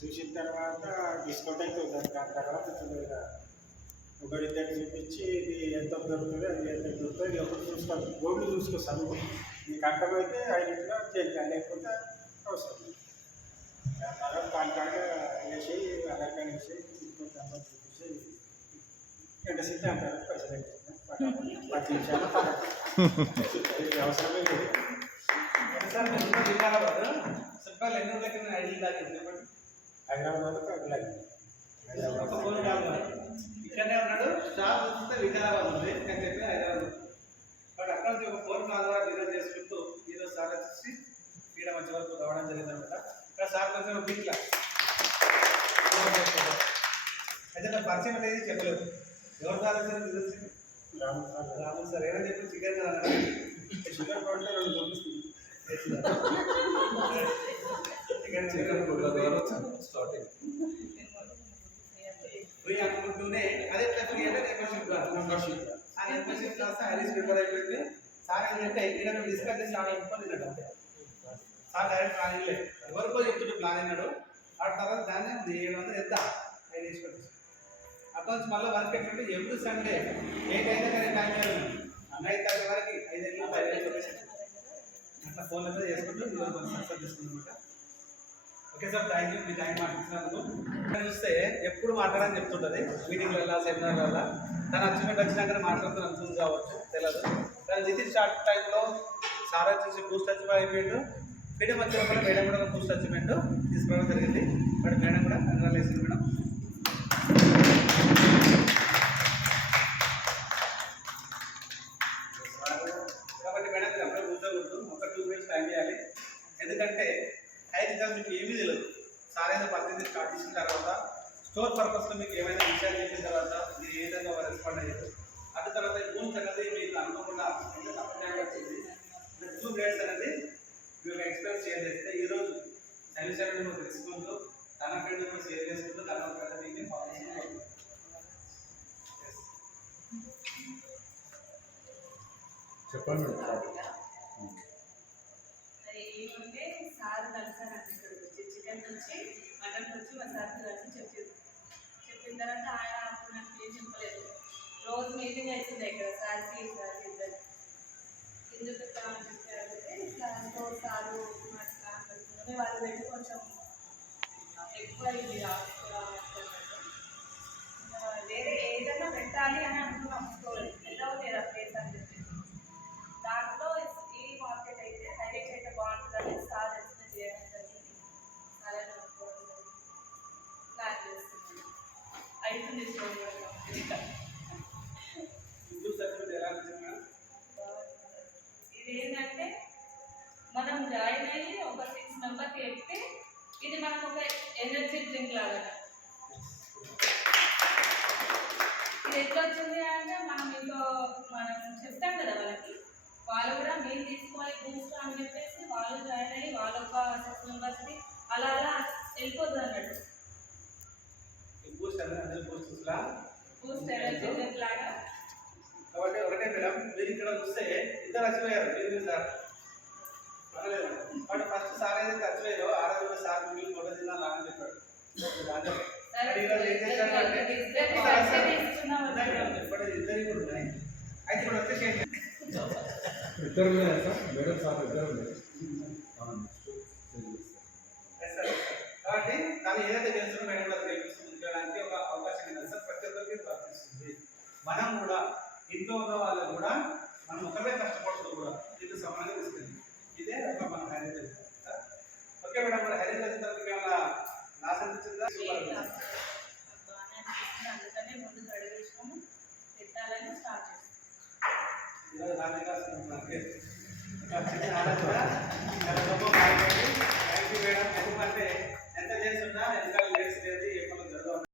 చూసిన తర్వాత డిస్కౌంట్ అయితే దాని తర్వాత ఒకరిద్దరు చూపించి ఇది ఎంత దొరుకుతుంది అది ఎంత దొరుకుతుంది ఎప్పుడు చూసుకోవాలి గోల్డ్ చూసుకో నీకు అర్థమైతే ఐదింటిలో చేయాలి లేకపోతే అవసరం దాని తర్వాత పాన్ కార్డు వేసి ఆధార్ కార్డు వేసి తీసుకుంటాం చూపించి గంట సిద్ధి అంటారు పైసలు అయిపోతుంది 10 నిమిషాలు అవసరమే లేదు సార్ వికారాబాద్ చెప్పాలి ఎన్నో దగ్గర ఐడి దాకా హైదరాబాద్ ఇక్కడనే ఉన్నాడు షాప్ చూస్తే వికారాబాద్ ఉంది నేను చెప్పి హైదరాబాద్ బట్ అక్కడ నుంచి ఒక ఫోన్ కాల్ ద్వారా రిజర్వ్ చేసుకుంటూ ఈరోజు సార్ వచ్చేసి ఇక్కడ మంచి వరకు రావడం జరిగింది అనమాట ఇక్కడ సార్ కొంచెం బిట్లా అయితే నా పరిచయం అనేది చెప్పలేదు ఎవరు సార్ వచ్చారు రిజర్వ్ రాము సార్ ఏమైనా చెప్పి చికెన్ పౌడర్ 2 చూపిస్తుంది చికెన్ స్టార్టింగ్ ఫ్రీ అనుకుంటూనే అదే ఫ్రీ అంటే మెంబర్షిప్ ఆ మెంబర్షిప్ క్లాస్ హరీష్ ప్రిపేర్ అయిపోయింది సార్ ఏంటంటే ఇక్కడ డిస్కస్ చేసి ఆడ ఒప్పుకోలేదంటే సార్ డైరెక్ట్ ప్లానింగ్ లేదు ఎవరికో చెప్తుంటే ప్లాన్ అయినాడు ఆ తర్వాత దాన్ని 700 ఎంత ఐదు వేసుకోండి అక్కడ నుంచి మళ్ళీ వర్క్ ఎట్లంటే ఎవ్రీ సండే ఏ టైం కానీ టైం లేదు 9:30 వరకు 5 అట్లా ఫోన్ అయితే చేసుకుంటూ ఈరోజు మనం సక్సెస్ తీసుకుందన్నమాట ఓకే సార్ థ్యాంక్ యూ మీ టైం మాట్లాడుతున్నందుకు చూస్తే ఎప్పుడు మాట్లాడని చెప్తుంటుంది మీటింగ్లలో సెమినార్లలో తను అచీవ్మెంట్ వచ్చినాక మాట్లాడుతూ అనుకుంది కావచ్చు తెలియదు కానీ జితి షార్ట్ టైంలో సార్ వచ్చేసి బూస్ట్ అచీవ్ అయిపోయిండు మేడం వచ్చినప్పుడు మేడం కూడా ఒక బూస్ట్ అచీవ్మెంట్ తీసుకోవడం జరిగింది బట్ మేడం కూడా కంగ్రాచులేషన్ మేడం కాబట్టి మేడం మీరు అప్పుడే కూర్చోకూడదు ఒక 2 మినిట్స్ టైం చేయాలి ఎందుకంటే అయితే మీకు ఏమీ తెలియదు సార్ ఏదో పద్ధతి స్టార్ట్ చేసిన తర్వాత స్టోర్ పర్పస్లో మీకు ఏమైనా విషయాలు చెప్పిన తర్వాత మీరు ఏ విధంగా రెస్పాండ్ అయ్యారు అటు తర్వాత రూల్స్ అనేది మీకు అనుకోకుండా తప్పకుండా వచ్చింది 2 గ్రేడ్స్ అనేది మీకు ఎక్స్పీరియన్స్ షేర్ చేస్తే ఈరోజు సొల్యూషన్ మీకు తెలుసుకుంటూ తన ఫ్రెండ్ కూడా షేర్ చేసుకుంటూ తన ఫ్రెండ్ మీకు ఫాలో చేసుకుంటూ చెప్పండి ఏమంటే సార్ కలిసారంటే ఇక్కడ వచ్చి చికెన్ వచ్చి మటన్ వచ్చి మా సార్ కలిసి చెప్పిన తర్వాత ఆయన అప్పుడు నాకు ఏం చెప్పలేదు రోజు మీటింగ్ అవుతుంది ఇక్కడ సార్కి ఇద్దరు ఎందుకు చెప్తామని చెప్పారంటే సార్తో సారు మాట్లాడుతున్నామే వాళ్ళు పెట్టి కొంచెం ఎక్కువ ఇది వేరే ఏదైనా పెట్టాలి అని అనుకున్నాం ఎలా లేదా ప్లేస్ అని చెప్పి దాంట్లో ఈ మార్కెట్ అయితే హైలైట్ అయితే బాగుంటుందని సార్ ఎక్స్ప్లెయిన్ చేయడం జరిగింది అలానే ప్లాన్ చేస్తున్నాను అవుతుంది ఇది ఏంటంటే మనం జాయిన్ అయ్యి ఒక 6 మెంబర్కి ఎక్కితే ఇది మనకు ఒక ఎనర్జీ డ్రింక్ లాగా ఇది ఎట్లా వచ్చింది అంటే మనం చెప్తాం కదా వాళ్ళు కూడా మేము తీసుకోవాలి బూస్ట్ అని చెప్పేసి వాళ్ళు జాయిన్ అయ్యి వాళ్ళ ఒక 6 మెంబర్స్కి అలా అలా వెళ్ళిపోతుంది అన్నట్టు బూస్ట్ ఎనర్జీ లాగా కాబట్టి ఒకటే మేడం మీరు ఇక్కడ చూస్తే ఇద్దరు అచ్చిపోయారు మీరు సార్ బట్ ఫస్ట్ సార్ ఏదైతే అచ్చిపోయారో ఆ రోజు సార్ మీరు ఫోటో తిన్నా లాగా చెప్పాడు ఈరోజు ఏం చేశారు అంటే ఇద్దరు కూడా ఉన్నాయి అయితే ఇప్పుడు వచ్చేసి ఇద్దరు ఉన్నారా సార్ మేడం సార్ ఇద్దరు ఉన్నారు కాబట్టి తను ఏదైతే చేస్తుందో మేడం కూడా గెలిపిస్తుండడానికి ఒక అవకాశం ఉంది సార్ ప్రతి ఒక్కరికి వర్తిస్తుంది మనం కూడా ఇంట్లో ఉన్న వాళ్ళు కూడా మనం ఒకరే కష్టపడుతూ కూడా ఇది సమానంగా తీసుకుంది ఇదే ఒక మన హైలైట్ ఓకే మేడం మరి హైలైట్ వచ్చిన తర్వాత ఏమైనా నాశనం ఇచ్చిందా అందుకనే ముందు అడిగేసినాము పెట్టాలని స్టార్ట్ చేస్తాం ఈరోజు రాజకీయ